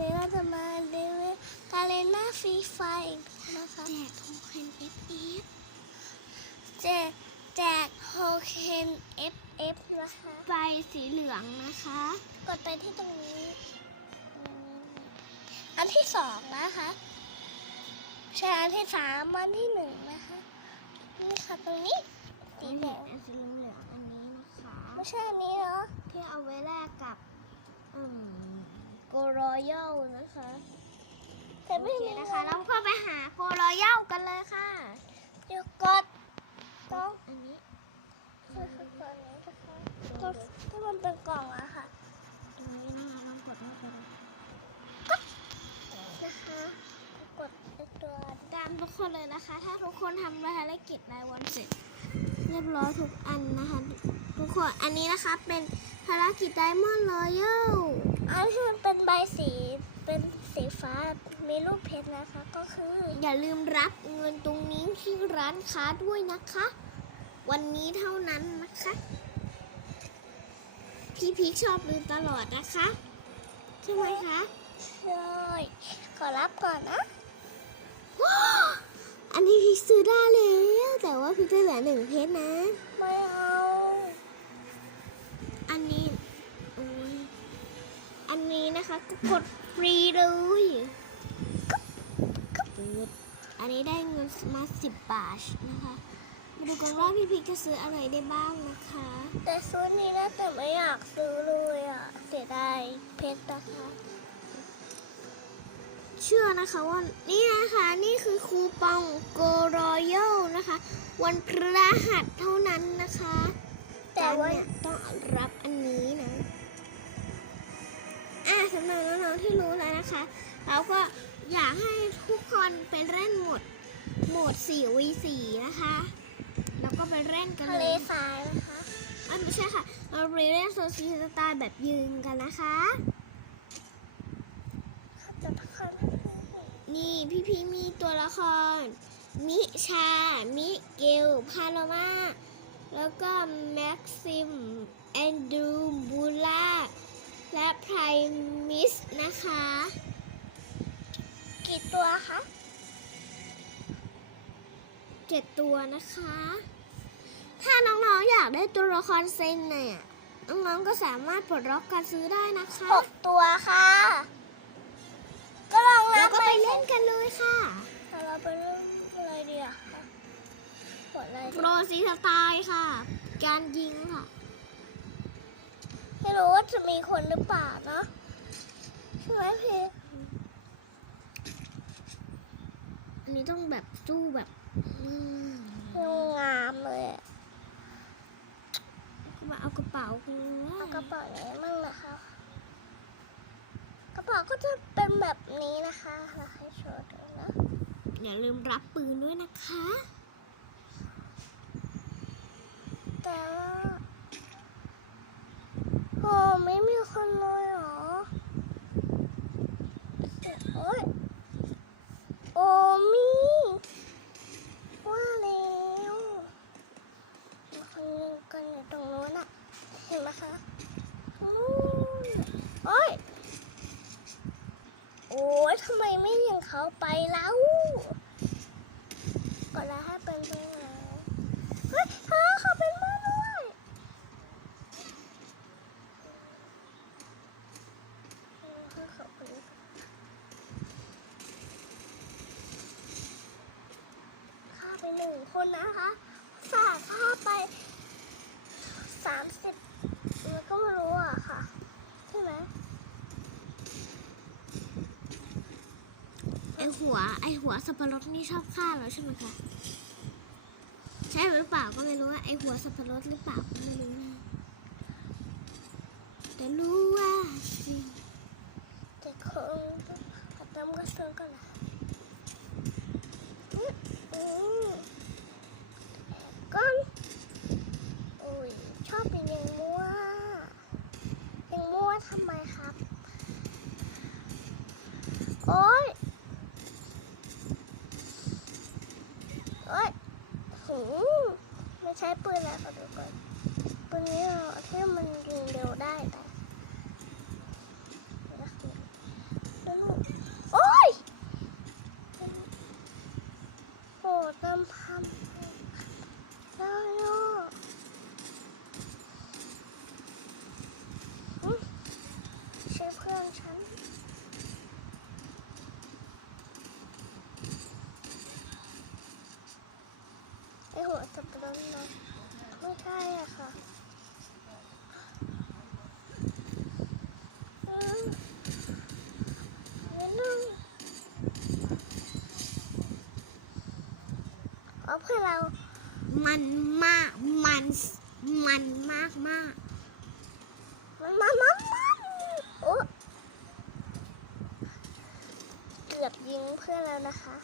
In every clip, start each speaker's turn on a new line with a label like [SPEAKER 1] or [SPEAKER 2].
[SPEAKER 1] นี้เราจะมาเล่นการเล่นหน้าฟรีไฟนะคะ
[SPEAKER 2] แจกโทเค็น FF
[SPEAKER 1] แจกแจกโฮเคน FF นะคะ
[SPEAKER 2] ใบสีเหลืองนะคะ
[SPEAKER 1] กดไปที่ตรงนี้อืมอันที่สองนะคะใช่อันที่สามอันที่หนึ่งนะคะนี่ค่ะตรงนี้สีเหลือง
[SPEAKER 2] อันสีเหลืองอันนี้นะคะ
[SPEAKER 1] ไม่ใช่อันนี้เหรอ
[SPEAKER 2] ที่เอาไว้แลกกับอืม
[SPEAKER 1] โกรอยัลนะคะแต่ไม่
[SPEAKER 2] โอเค
[SPEAKER 1] มี
[SPEAKER 2] นะคะแล้วก็ไปหาโกรอยัลกันเลยค่ะ
[SPEAKER 1] เดี๋ยวกดต้อง
[SPEAKER 2] อันนี้
[SPEAKER 1] คือคือก่อนนี้นะคะกดที่มันเป็นกล่องอะค่ะ
[SPEAKER 2] ตรงนี้นะคะลองกดลงไปดู
[SPEAKER 1] นะคะกดไอ้ตัว
[SPEAKER 2] ตามทุกคนเลยนะคะ ถ้าทุกคนทำภารกิจรายวันเสร็จ เรียบร้อยทุกอันนะคะ ทุกคนอันนี้นะคะเป็นภารกิจ Diamond Royal
[SPEAKER 1] อัน ที่มันเป็นใบสีเป็นสีฟ้ามีรูปเพชรนะคะ ก็คือ
[SPEAKER 2] อย่าลืมรับเงินตรงนี้ที่ร้านค้าด้วยนะคะ วันนี้เท่านั้นนะคะ พี่พีคชอบลืมตลอดนะคะ ใช่ไหมคะ
[SPEAKER 1] ใช่ขอรับก่อนนะ
[SPEAKER 2] อันนี้พีคซื้อได้แล้วแต่ว่าพีคจะเหลือหนึ่งเพชรนะ
[SPEAKER 1] ไม่เอา
[SPEAKER 2] นนี้นะคะ ก็กดฟรีเลยปึ๊บอันนี้ได้เงินมาสิบบาทนะคะมาดูกันว่าพี่พีคจะซื้ออะไรได้บ้างนะคะ
[SPEAKER 1] แต่ซื้อนี้นะแต่ไม่อยากซื้อเลยอะเสียดายเพชรนะคะ
[SPEAKER 2] เชื่อนะคะว่านี่นะคะนี่คือคูปองโกรอยัลนะคะ วันพฤหัสเท่านั้นนะคะ
[SPEAKER 1] แต่ว่า
[SPEAKER 2] เนี่ยต้องรับอันนี้นะอะสำหรับ น้องๆที่รู้แล้วนะคะเราก็อยากให้ทุกคนไปเล่นโหมดโหมด 4v4 นะคะ แล้วก็ไปเล่นกัน
[SPEAKER 1] ทะ
[SPEAKER 2] เล
[SPEAKER 1] เลยทรายนะคะ
[SPEAKER 2] เอ้ยไม่ใช่ค่ะเราไปเล่นโซเชียลสไตล์แบบยืนกันนะคะ
[SPEAKER 1] จะพัก
[SPEAKER 2] นี่พี่พีมีตัวละคร มิชา มิเกล พาโลมา แล้วก็ แม็กซิม แอนดรูบูล่า และไพรมิสนะคะ
[SPEAKER 1] กี่ตัวคะ
[SPEAKER 2] เจ็ดตัวนะคะ ถ้าน้องๆอยากได้ตัวละครเซนเนี่ยน้องๆก็สามารถปลดล็อกการซื้อได้นะคะ
[SPEAKER 1] หกตัวค่ะ ก็ลองนั
[SPEAKER 2] แล้ว
[SPEAKER 1] บ
[SPEAKER 2] ก็
[SPEAKER 1] ไป
[SPEAKER 2] ไปเล่นกันเลยค่ะ
[SPEAKER 1] เราไปเริ่มอะไรดีอะคะกดอะไรดี
[SPEAKER 2] โปรซีสไตล์ค่ะ การยิงค่ะ
[SPEAKER 1] ไม่รู้ว่า จะมีคนหรือเปล่าเนาะใช่ไหมพี่
[SPEAKER 2] อันนี้ต้องแบบสู้แบบอืม
[SPEAKER 1] งามเลยอะ
[SPEAKER 2] ก็มาเอากระเป๋ากัน
[SPEAKER 1] เอากระเป๋าไหนมั่งนะคะ กระเป๋าก็จะเป็นแบบนี้นะคะเราให้โชว์ดูนะ
[SPEAKER 2] อย่าลืมรับปืนด้วยนะคะ
[SPEAKER 1] แต่ว่าโอ้ไม่มีคนเลยเหรอโอ้ยโอ้มีว่าแล้วมีคนยิงกันอยู่ตรงนู้นอะเห็นไหมคะตรงนู้นโอ้ย โอ้ยทำไมไม่ยิงเขาไปแล้วกดแล้วให้เป็นเพื่อนแล้วเฮ้ยเขาเป็นเพื่อนด้วยให้เขาเป็นฆ่าไปหนึ่งคนนะคะฝากฆ่าไปสามสิบแล้วก็ไม่รู้อะค่ะ ใช่ไหม
[SPEAKER 2] ไอ หัวไอหัวสับปะรดนี่ชอบฆ่าเราใช่ไหมคะใช่หรือเปล่าก็ไม่รู้ว่าไอหัวสับปะรดหรือเปล่าก็ไม่รู้นะแต่รู้ว่าสิ่ง
[SPEAKER 1] เด็กคนขอเติมกระสุนก่อนนะอืมอืมก้อนอุ้ยชอบเป็นยังมั่วยังมัวทำไมครับ โอ๊ยโอ๊ยหืมไม่ใช้ปืนแล้วขอดูก่อนปืนนี้เหรอที่มันยิงเร็วได้แต่ ฉันไอหั วสับปะรดนะไม่ใช่อะค่ะนิดนึงเอาเพื่อเรา
[SPEAKER 2] มันมาก มัน มันมากมาก
[SPEAKER 1] มันมันมันมันโอ้เกือบยิงเพื่อนแล้วนะคะ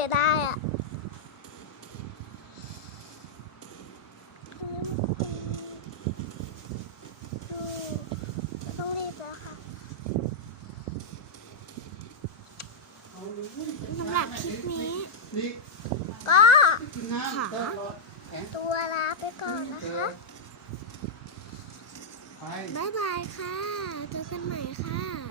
[SPEAKER 1] เสียดายอะอืมต้องรีบแล้วค่ะ
[SPEAKER 2] สำหรับคลิปนี้
[SPEAKER 3] นี่
[SPEAKER 1] ก็
[SPEAKER 3] กินน้ำก็รอแข็ง
[SPEAKER 1] ตัวลาไปก่อนนะคะ
[SPEAKER 3] ไป
[SPEAKER 2] บ๊ายบายค่ะ เจอกันใหม่ค่ะ